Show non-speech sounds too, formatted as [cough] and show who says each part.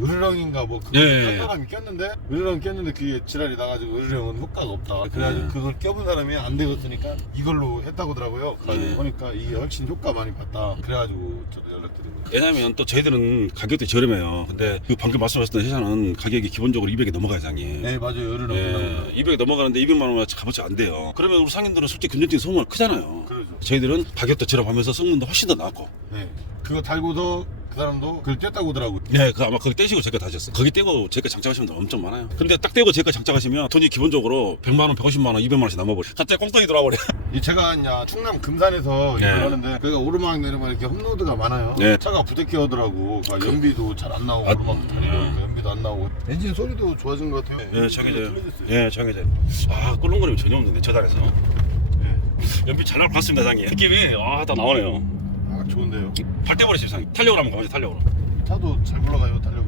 Speaker 1: 으르렁인가 뭐 그거
Speaker 2: 예,
Speaker 1: 깐
Speaker 2: 예.
Speaker 1: 사람이 꼈는데 으르렁 꼈는데 그게 지랄이 나가지고 으르렁은 효과가 없다 그래가지고
Speaker 2: 음.
Speaker 1: 그걸 껴본 사람이 안 되겠으니까 이걸로 했다고 하더라고요 그래가지고
Speaker 2: 네.
Speaker 1: 보니까 이게 훨씬 효과 많이 봤다 그래가지고 저도 연락드린 거예요
Speaker 2: 왜냐면 또 저희들은 가격대 저렴해요. 근데 그 방금 말씀하셨던 회사는 가격이 기본적으로 200에 넘어가요, 상이.
Speaker 1: 네 맞아요 으르렁
Speaker 2: 예, 200 넘어가는데 200만 원만 값어치 안 돼요. 그러면 우리 상인들은 솔직히 금전적인 소모가 크잖아요.
Speaker 1: 그러죠
Speaker 2: 저희들은 가격도 저렴하면서 성능도 훨씬 더 나았고.
Speaker 1: 네 그거 달고도 그 사람도 그걸 뗐다고 하더라고
Speaker 2: 네, 그 아마 거기 떼시고 제가 다셨어요. 거기 떼고 제가 장착하시면 돈 엄청 많아요. 근데 딱 떼고 제가 장착하시면 돈이 기본적으로 100만 원, 150만 원, 200만 원씩 남아버려. 갑자기 꽁돈이 돌아버려. [laughs]
Speaker 1: 이 제가 이제 충남 금산에서
Speaker 2: 네.
Speaker 1: 일을 하는데 그가 오르막 내리막 이렇게 홈로드가 많아요.
Speaker 2: 네.
Speaker 1: 차가 부대껴 하더라고. 그러니까 연비도 잘 안 나오고
Speaker 2: 아,
Speaker 1: 오르막 다니고
Speaker 2: 음.
Speaker 1: 연비도 안 나오고 엔진 소리도 좋아진 것 같아요.
Speaker 2: 예, 정해져요. 예, 정해져요. 아, 꿀렁거림이 전혀 없는데, 저 단에서.
Speaker 1: 네.
Speaker 2: 연비 잘 나올 것 같습니다, 상이. 느낌이, 아, 다 나오네요.
Speaker 1: 아 좋은데요.
Speaker 2: 발 상이. 탄력으로 한번 가보죠, 탄력으로.
Speaker 1: 차도 잘 굴러가요 달력으로.